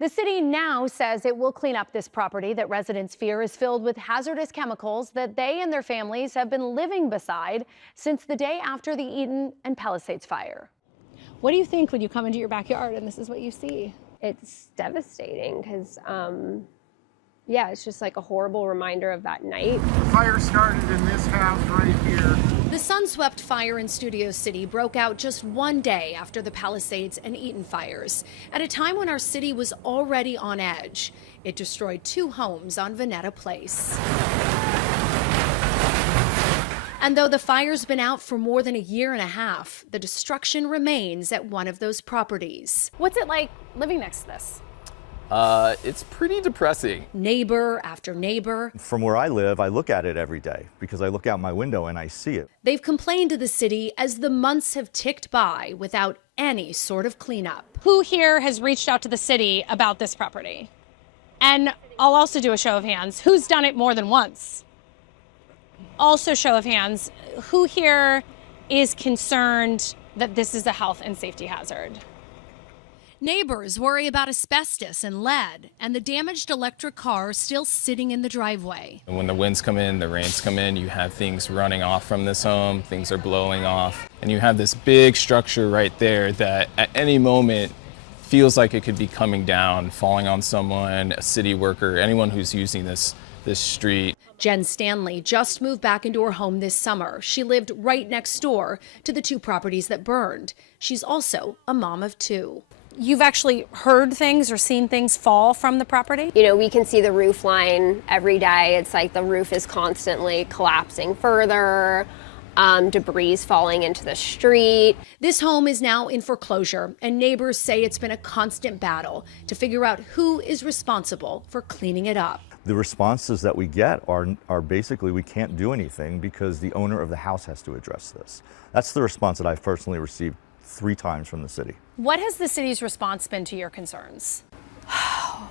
The city now says it will clean up this property that residents fear is filled with hazardous chemicals that they and their families have been living beside since the day after the Eaton and Palisades fire. What do you think when you come into your backyard and this is what you see? It's devastating because, yeah, it's just like a horrible reminder of that night. The fire started in this house right here. The Sunswept Fire in Studio City broke out just one day after the Palisades and Eaton fires, at a time when our city was already on edge. It destroyed 2 homes on Veneta Place. And though the fire's been out for more than a year and a half, the destruction remains at one of those properties. What's it like living next to this? It's pretty depressing. Neighbor after neighbor. From where I live, I look at it every day because I look out my window and I see it. They've complained to the city as the months have ticked by without any sort of cleanup. Who here has reached out to the city about this property? And I'll also do a show of hands. Who's done it more than once? Also show of hands. Who here is concerned that this is a health and safety hazard? Neighbors worry about asbestos and lead and the damaged electric car still sitting in the driveway. And when the winds come in, the rains come in, you have things running off from this home, things are blowing off, and you have this big structure right there that at any moment feels like it could be coming down, falling on someone, a city worker, anyone who's using this street. Jen Stanley just moved back into her home this summer. She lived right next door to the 2 properties that burned. She's also a mom of 2. You've actually heard things or seen things fall from the property? You know, we can see the roof line every day. It's like the roof is constantly collapsing further, debris falling into the street. This home is now in foreclosure, and neighbors say it's been a constant battle to figure out who is responsible for cleaning it up. The responses that we get are basically we can't do anything because the owner of the house has to address this. That's the response that I've personally received 3 times from the city. What has the city's response been to your concerns?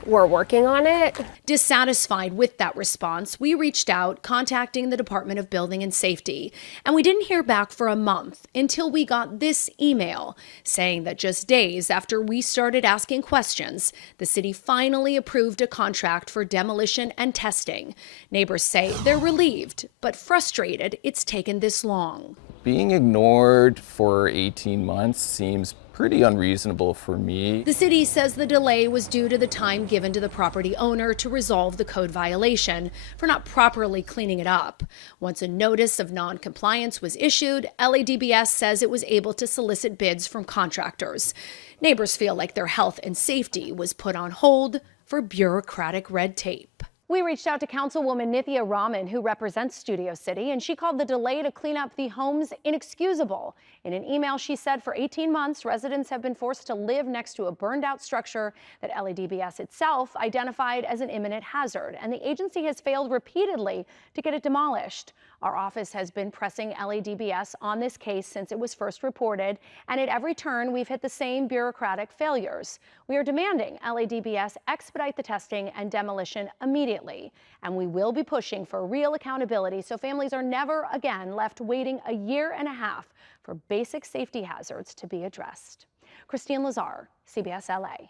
We're working on it. Dissatisfied with that response, we reached out, contacting the Department of Building and Safety, and we didn't hear back for a month until we got this email saying that just days after we started asking questions, the city finally approved a contract for demolition and testing. Neighbors say they're relieved, but frustrated it's taken this long. Being ignored for 18 months seems pretty unreasonable for me. The city says the delay was due to the time given to the property owner to resolve the code violation for not properly cleaning it up. Once a notice of non-compliance was issued, LADBS says it was able to solicit bids from contractors. Neighbors feel like their health and safety was put on hold for bureaucratic red tape. We reached out to Councilwoman Nithya Raman, who represents Studio City, and she called the delay to clean up the homes inexcusable. In an email, she said for 18 months, residents have been forced to live next to a burned-out structure that LADBS itself identified as an imminent hazard, and the agency has failed repeatedly to get it demolished. Our office has been pressing LADBS on this case since it was first reported, and at every turn, we've hit the same bureaucratic failures. We are demanding LADBS expedite the testing and demolition immediately, and we will be pushing for real accountability so families are never again left waiting a year and a half for basic safety hazards to be addressed. Kristine Lazar, CBS LA.